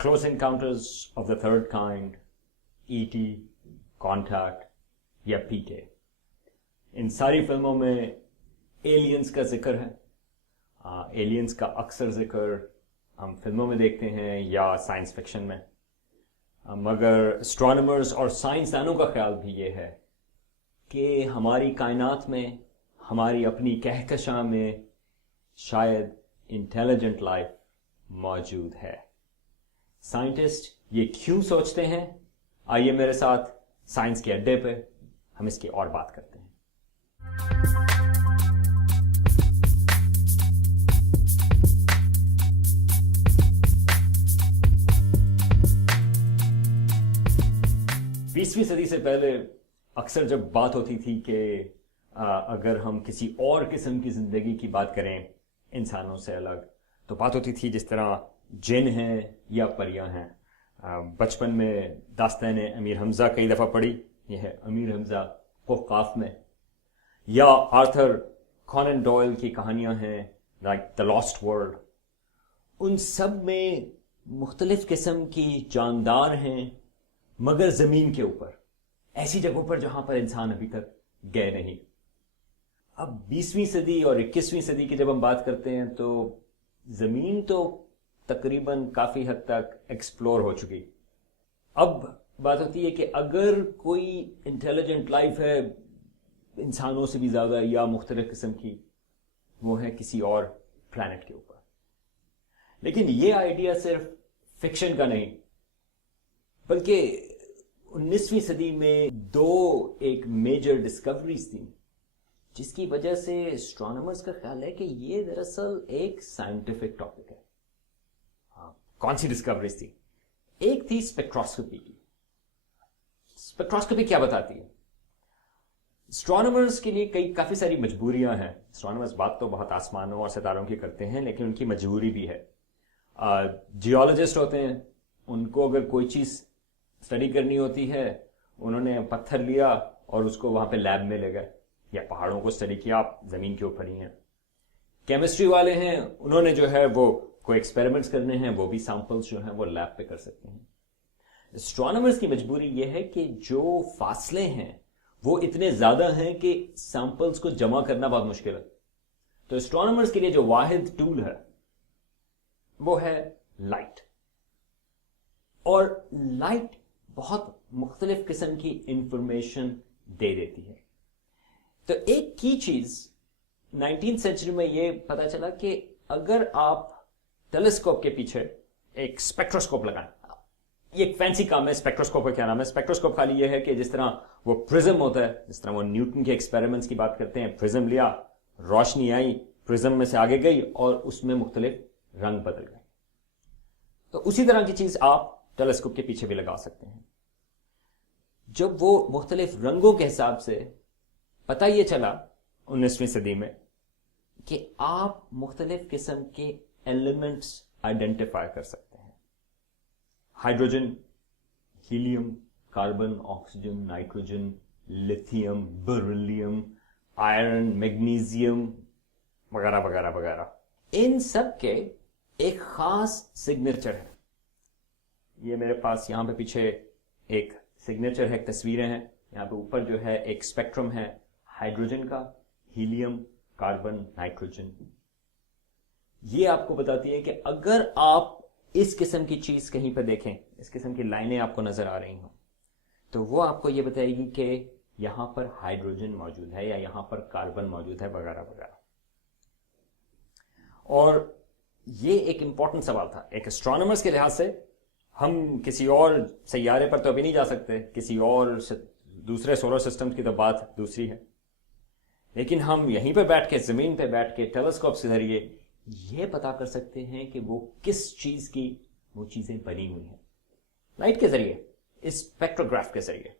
Close encounters of the third kind, ET, contact या पीके, इन सारी फिल्मों में एलियंस का जिक्र है। एलियंस का अक्सर जिक्र हम फिल्मों में देखते हैं या साइंस फिक्शन में, मगर एस्ट्रोनॉमर्स और साइंसदानों का ख्याल भी ये है कि हमारी कायनात में, हमारी अपनी कहकशां में शायद इंटेलिजेंट लाइफ मौजूद है। साइंटिस्ट ये क्यों सोचते हैं? आइए मेरे साथ साइंस के अड्डे पे हम इसकी और बात करते हैं। 20वीं सदी से पहले अक्सर जब बात होती थी कि अगर हम किसी और किस्म की जिंदगी की बात करें इंसानों से अलग, तो बात होती थी जिस तरह जिन हैं या परियां हैं। बचपन में दास्तान अमीर हमजा कई दफ़ा पढ़ी, यह है अमीर हमजा क़ाफ में, या आर्थर कॉनन डॉयल की कहानियां हैं लाइक द लॉस्ट वर्ल्ड। उन सब में मुख्तलिफ किस्म की जानदार हैं, मगर जमीन के ऊपर, ऐसी जगहों पर जहां पर इंसान अभी तक गए नहीं। अब 20वीं सदी और 21वीं सदी की जब हम बात करते हैं तो जमीन तो तकरीबन काफी हद तक एक्सप्लोर हो चुकी। अब बात होती है कि अगर कोई इंटेलिजेंट लाइफ है इंसानों से भी ज्यादा या मुख्तलिफ किस्म की, वो है किसी और प्लैनेट के ऊपर। लेकिन ये आइडिया सिर्फ फिक्शन का नहीं, बल्कि 19वीं सदी में एक मेजर डिस्कवरीज थी जिसकी वजह से एस्ट्रोनॉमर्स का ख्याल है कि ये दरअसल एक साइंटिफिक टॉपिक है। कौन सी डिस्कवरीज थी? एक थी स्पेक्ट्रोस्कोपी की। स्पेक्ट्रोस्कोपी क्या बताती है? एस्ट्रोनॉमर्स के लिए काफी सारी मजबूरियां हैं। एस्ट्रोनॉमर्स बात तो बहुत आसमानों और सितारों की करते हैं, लेकिन उनकी मजबूरी भी है। जियोलॉजिस्ट होते हैं, उनको अगर कोई चीज स्टडी करनी होती है, उन्होंने पत्थर लिया और उसको वहां पे लैब में ले गए, या पहाड़ों को स्टडी किया, आप जमीन के ऊपर ही हैं। केमिस्ट्री वाले हैं, उन्होंने जो है वो कोई एक्सपेरिमेंट्स करने हैं, वो भी सैंपल्स जो हैं वो लैब पे कर सकते हैं। एस्ट्रोनॉमर्स की मजबूरी ये है कि जो फासले हैं वो इतने ज्यादा हैं कि सैंपल्स को जमा करना बहुत मुश्किल है। तो एस्ट्रोनॉमर्स के लिए जो वाहिद टूल है वो है लाइट। और लाइट बहुत मुख्तलिफ किस्म की इंफॉर्मेशन दे देती है। तो एक की चीज 19th सेंचुरी में यह पता चला कि अगर आप टेलीस्कोप के पीछे एक स्पेक्ट्रोस्कोप लगाएं, ये एक फैंसी काम है। स्पेक्ट्रोस्कोप का क्या नाम है? स्पेक्ट्रोस्कोप खाली यह है कि जिस तरह वो प्रिज्म होता है, जिस तरह वो न्यूटन के एक्सपेरिमेंट्स की बात करते हैं, प्रिज्म लिया, रोशनी आई, प्रिज्म में से आगे गई और उसमें मुख्तलिफ रंग बदल गए। तो उसी तरह की चीज आप टेलीस्कोप के पीछे भी लगा सकते हैं। जब वो मुख्तलिफ रंगों के हिसाब से पता ये चला 19वीं सदी में कि आप मुख्तलिफ किस्म के एलिमेंट्स आइडेंटिफाई कर सकते हैं। Hydrogen, helium, carbon, oxygen, nitrogen, lithium, beryllium, iron, magnesium वगैरह वगैरह वगैरह। इन सब के एक खास सिग्नेचर है। ये मेरे पास यहां पे पीछे एक सिग्नेचर है, तस्वीरें हैं। यहां पे ऊपर जो है एक स्पेक्ट्रम है हाइड्रोजन का, हीलियम, कार्बन, नाइट्रोजन। ये आपको बताती है कि अगर आप इस किस्म की चीज कहीं पर देखें, इस किस्म की लाइनें आपको नजर आ रही हो, तो वो आपको ये बताएगी कि यहां पर हाइड्रोजन मौजूद है या यहां पर कार्बन मौजूद है वगैरह वगैरह। और ये एक इंपॉर्टेंट सवाल था एक एस्ट्रोनॉमर्स के लिहाज से। हम किसी और सैयारे पर तो अभी नहीं जा सकते, किसी और दूसरे सोलर सिस्टम की तो बात दूसरी है, लेकिन हम यहीं पर बैठ के, जमीन पर बैठ के टेलीस्कोप के जरिए ये पता कर सकते हैं कि वो किस चीज की वो चीजें बनी हुई हैं, लाइट के जरिए, इस स्पेक्ट्रोग्राफ के जरिए।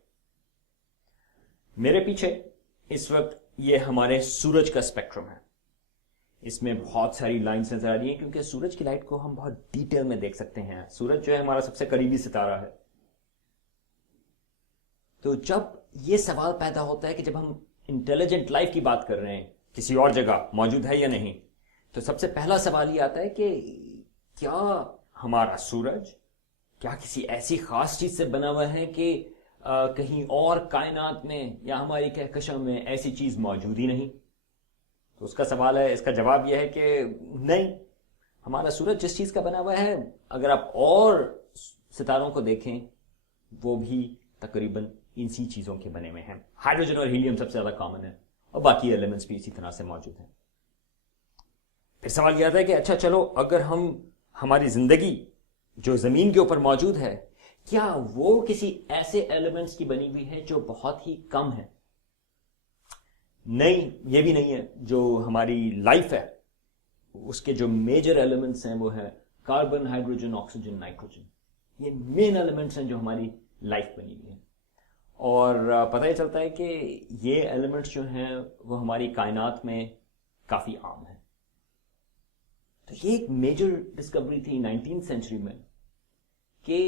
मेरे पीछे इस वक्त ये हमारे सूरज का स्पेक्ट्रम है। इसमें बहुत सारी लाइन्स नजर आ रही हैं क्योंकि सूरज की लाइट को हम बहुत डिटेल में देख सकते हैं। सूरज जो है हमारा सबसे करीबी सितारा है। तो जब ये सवाल पैदा होता है कि जब हम इंटेलिजेंट लाइफ की बात कर रहे हैं, किसी और जगह मौजूद है या नहीं, तो सबसे पहला सवाल ये आता है कि क्या हमारा सूरज کیا کسی ایسی خاص چیز سے بنا ہوا ہے کہ کہیں اور کائنات میں یا ہماری کہکشاں میں ایسی چیز موجود ہی نہیں؟ تو اس کا سوال ہے، اس کا جواب یہ ہے کہ نہیں، ہمارا سورج جس چیز کا بنا ہوا ہے، اگر آپ اور ستاروں کو دیکھیں وہ بھی تقریباً اسی چیزوں کے بنے ہوئے ہیں. ہائیڈروجن اور ہیلیم سب سے زیادہ کامن ہے، اور باقی ایلیمنٹس بھی اسی طرح سے موجود ہیں. پھر سوال یہ آتا ہے کہ اچھا چلو، اگر ہماری زندگی جو زمین کے اوپر موجود ہے، کیا وہ کسی ایسے ایلیمنٹس کی بنی ہوئی ہے جو بہت ہی کم ہے؟ نہیں، یہ بھی نہیں ہے. جو ہماری لائف ہے اس کے جو میجر ایلیمنٹس ہیں وہ ہے کاربن، ہائیڈروجن، آکسیجن، نائٹروجن. یہ مین ایلیمنٹس ہیں جو ہماری لائف بنی ہوئی ہے. اور پتہ ہی چلتا ہے کہ یہ ایلیمنٹس جو ہیں وہ ہماری کائنات میں کافی عام ہیں. تو یہ ایک میجر ڈسکوری تھی 19 سینچری میں کہ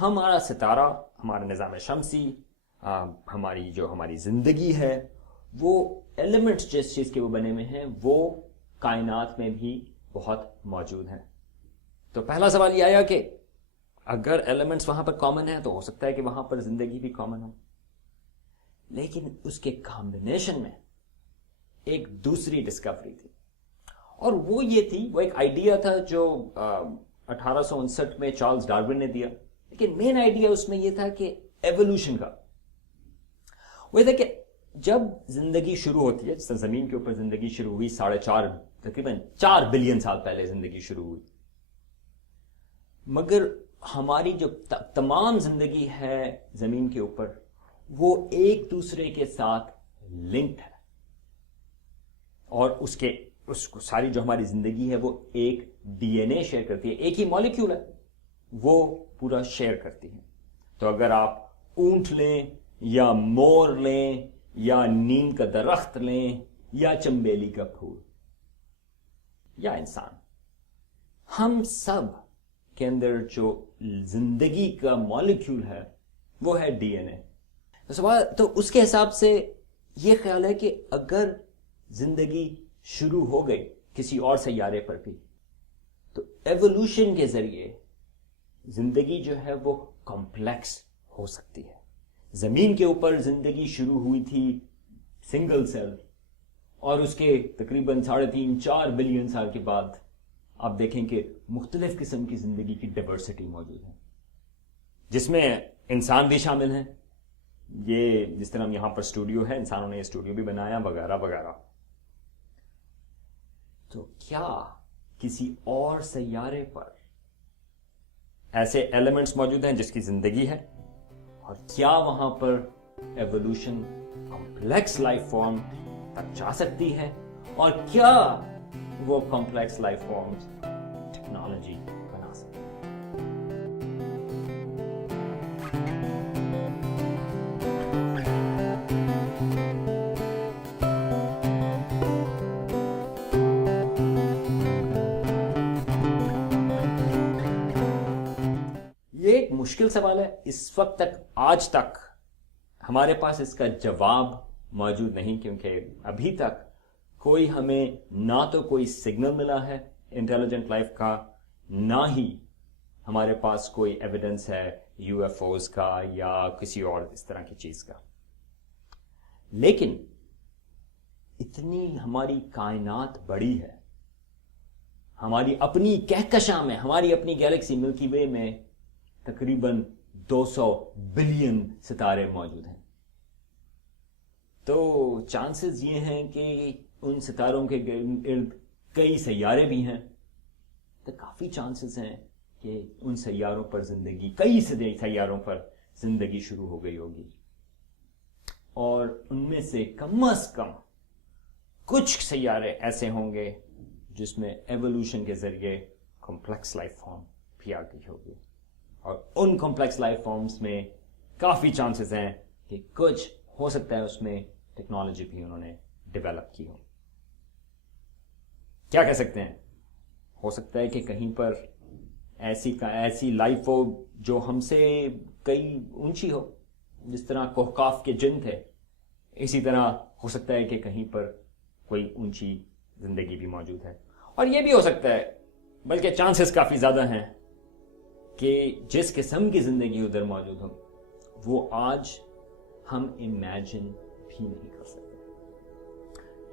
ہمارا ستارہ، ہمارا نظام شمسی، ہماری زندگی ہے، وہ ایلیمنٹس جس چیز کے وہ بنے ہوئے ہیں وہ کائنات میں بھی بہت موجود ہیں. تو پہلا سوال یہ آیا کہ اگر ایلیمنٹس وہاں پر کامن ہیں تو ہو سکتا ہے کہ وہاں پر زندگی بھی کامن ہو. لیکن اس کے کمبینیشن میں ایک دوسری ڈسکوری تھی، اور وہ یہ تھی، وہ ایک آئیڈیا تھا جو 1859 میں چارلز ڈارون نے دیا. لیکن مین آئیڈیا اس میں یہ تھا کہ ایوولوشن کا. وہ یہ تھا کہ جب زندگی شروع ہوتی ہے، جس طرح زمین کے اوپر زندگی شروع ہوئی تقریباً 4 بلین سال پہلے زندگی شروع ہوئی، مگر ہماری جو تمام زندگی ہے زمین کے اوپر وہ ایک دوسرے کے ساتھ لنکڈ ہے، اور اس کو ساری جو ہماری زندگی ہے وہ ایک ڈی این اے شیئر کرتی ہے، ایک ہی مالیکیول ہے، وہ پورا شیئر کرتی ہے. تو اگر آپ اونٹ لیں یا مور لیں یا نیم کا درخت لیں یا چمبیلی کا پھول یا انسان، ہم سب کے اندر جو زندگی کا مالیکیول ہے وہ ہے ڈی این اے. تو اس کے حساب سے یہ خیال ہے کہ اگر زندگی شروع ہو گئی کسی اور سیارے پر بھی، تو ایوولوشن کے ذریعے زندگی جو ہے وہ کمپلیکس ہو سکتی ہے. زمین کے اوپر زندگی شروع ہوئی تھی سنگل سیل، اور اس کے تقریباً 3.5-4 بلین سال کے بعد آپ دیکھیں کہ مختلف قسم کی زندگی کی ڈائیورسٹی موجود ہے، جس میں انسان بھی شامل ہیں. یہ جس طرح ہم یہاں پر اسٹوڈیو ہے، انسانوں نے یہ اسٹوڈیو بھی بنایا وغیرہ وغیرہ. تو کیا کسی اور سیارے پر ایسے ایلیمنٹس موجود ہیں جس کی زندگی ہے، اور کیا وہاں پر ایوولوشن کمپلیکس لائف فارم تک جا سکتی ہے، اور کیا وہ کمپلیکس لائف فارمز ٹیکنالوجی بنا سکتے ہیں؟ یہ ایک مشکل سوال ہے. اس وقت تک، آج تک ہمارے پاس اس کا جواب موجود نہیں، کیونکہ ابھی تک کوئی ہمیں نہ تو کوئی سگنل ملا ہے انٹیلیجنٹ لائف کا، نہ ہی ہمارے پاس کوئی ایویڈنس ہے یو ایف اوز کا یا کسی اور اس طرح کی چیز کا. لیکن اتنی ہماری کائنات بڑی ہے، ہماری اپنی کہکشاں میں، ہماری اپنی گیلیکسی ملکی وے میں تقریباً 200 بلین ستارے موجود ہیں. تو چانسز یہ ہیں کہ ان ستاروں کے ارد کئی سیارے بھی ہیں. تو کافی چانسز ہیں کہ ان سیاروں پر زندگی، کئی سیاروں پر زندگی شروع ہو گئی ہوگی، اور ان میں سے کم از کم کچھ سیارے ایسے ہوں گے جس میں ایوولوشن کے ذریعے کمپلیکس لائف فارم بھی آ گئی ہوگی. اور ان کمپلیکس لائف فارمز میں کافی چانسز ہیں کہ کچھ ہو سکتا ہے اس میں ٹیکنالوجی بھی انہوں نے ڈیولپ کی ہو. کیا کہہ سکتے ہیں؟ ہو سکتا ہے کہ کہیں پر ایسی لائف ہو جو ہم سے کئی اونچی ہو، جس طرح کوہکاف کے جن تھے، اسی طرح ہو سکتا ہے کہ کہیں پر کوئی اونچی زندگی بھی موجود ہے. اور یہ بھی ہو سکتا ہے، بلکہ چانسز کافی زیادہ ہیں کہ جس قسم کی زندگی ادھر موجود ہو وہ آج ہم امیجن بھی نہیں کر سکتے.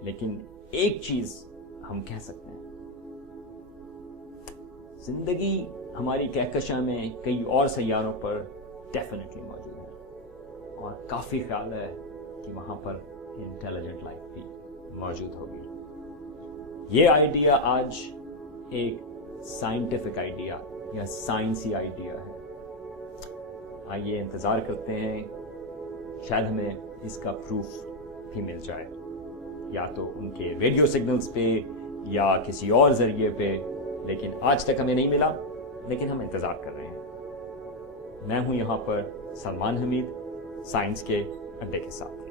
لیکن ایک چیز ہم کہہ سکتے ہیں، زندگی ہماری کہکشاں میں کئی اور سیاروں پر ڈیفینیٹلی موجود ہے، اور کافی خیال ہے کہ وہاں پر انٹیلیجنٹ لائف بھی موجود ہوگی. یہ آئیڈیا آج ایک سائنٹیفک آئیڈیا یا سائنسی آئیڈیا ہے. آئیے انتظار کرتے ہیں، شاید ہمیں اس کا پروف بھی مل جائے، یا تو ان کے ریڈیو سگنلز پہ یا کسی اور ذریعے پہ. لیکن آج تک ہمیں نہیں ملا، لیکن ہم انتظار کر رہے ہیں. میں ہوں یہاں پر سلمان حمید، سائنس کے اڈے کے ساتھ.